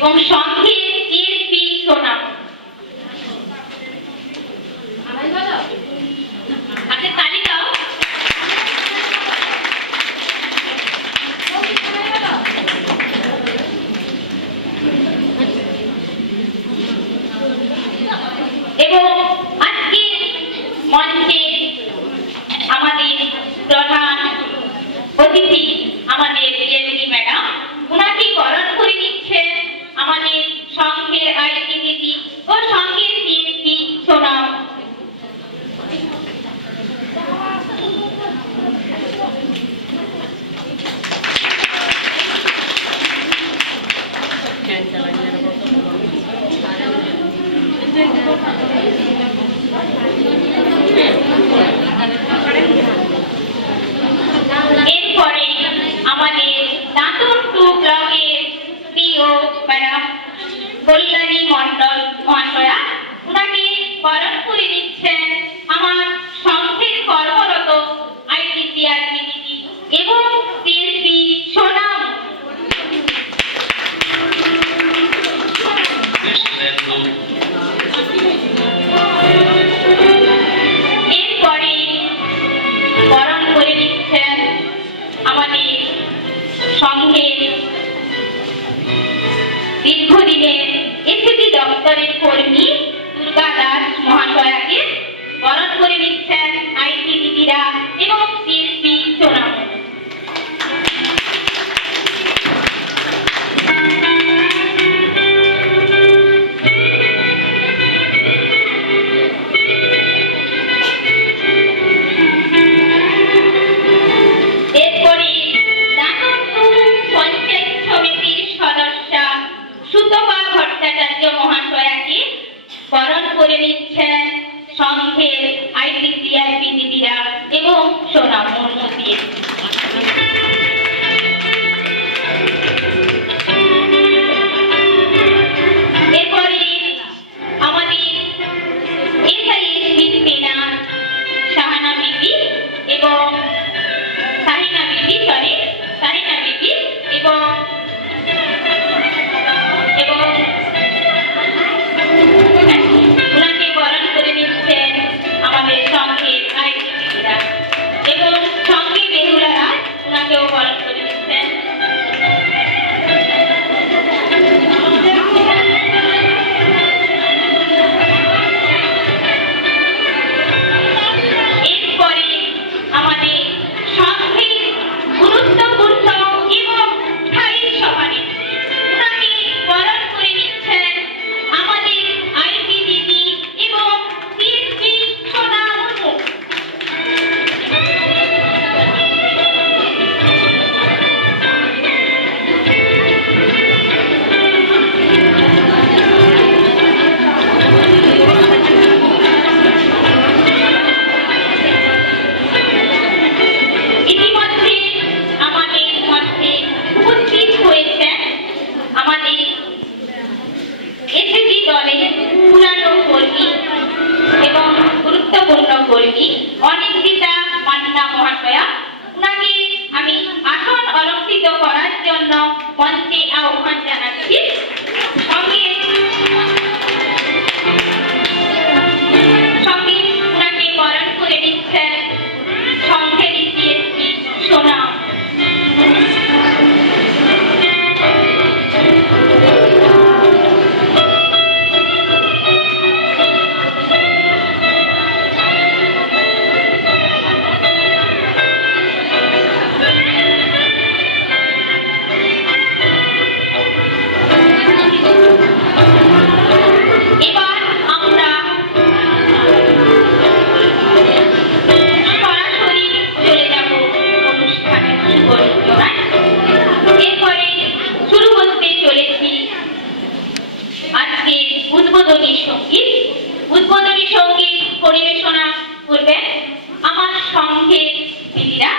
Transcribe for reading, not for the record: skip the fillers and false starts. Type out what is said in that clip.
এবং সংঘের টিএসপি সোনাম। হাতের তালি দাও। এবং আজকে মঞ্চে আমাদের প্রধান অতিথি আমাদের রিয়েলিটি ম্যাডাম, ওনাকে বরণ করে নিচ্ছেন আমাদের সংঘের আইটি দিদি ও সংঘের টিএসপি সোনাম। এরপরে আমাদের দাঁতন 2 ব্লকের প্রিয় ম্যাডাম কল্যাণী মণ্ডল মহাশয়া, ওনাকে বরণ করে নিচ্ছেন আমার সংঘের কর্মরত আইটিসিআরপি দিদি এবং টিএসপি সোনাম। এরপরে বরণ করে নিচ্ছেন আমাদের সংঘের দীর্ঘদিনের এসএসসি দপ্তরের কর্মী দুর্গা দাস মহাশয়াকে বরণ করে নিচ্ছেন আইটি দিদিরা এবং টিএসপি সোনাম। এরপরে দাঁতন 2 পঞ্চায়েত সমিতির সদস্যা সুতপা ভট্টাচার্য মহাশয়াকে বরণ করে নিচ্ছেন সংঘের আইটিসিআরপি দিদিরা এবং সোনাম মন্দির। এরপরে আমাদের এসআইএসবি ট্রেনার শাহানা বিবি এবং সাহিনা বিবি এবং ওনাকে বরণ করে নিচ্ছেন আমাদের সংঘের আইটি দিদিরা এবং সঙ্গে বেহুলারা ওনাকেও বরণ করে নিচ্ছেন। এরপরে আমাদের সংঘের গুরুত্বপূর্ণ এবং স্থায়ী সভানেত্রী, ওনাকে বরণ করে নিচ্ছেন আমাদের আইটি দিদি এবং টিএসপি সোনাম। ইতিমধ্যে আমাদের মধ্যে উপস্থিত হয়েছেন আমাদের এসএসসি দলের পুরানো কর্মী এবং গুরুত্বপূর্ণ কর্মী অনিন্দিতা মান্না মহাশয়া, ওনাকে আমি আসন অলঙ্কৃত করার জন্য মঞ্চে আহ্বান জানাচ্ছি। সঙ্গে ওনাকে বরণ করে নিচ্ছেন সংঘের টিএসপি সোনাম। এবার আমরা সরাসরি চলে যাব অনুষ্ঠানের শুভ সূচনায়। এরপরে শুরু করতে চলেছি আজকে উদ্বোধনী সঙ্গীত। উদ্বোধনী সঙ্গীত পরিবেশনা করবেন আমার সংঘের দিদিরা।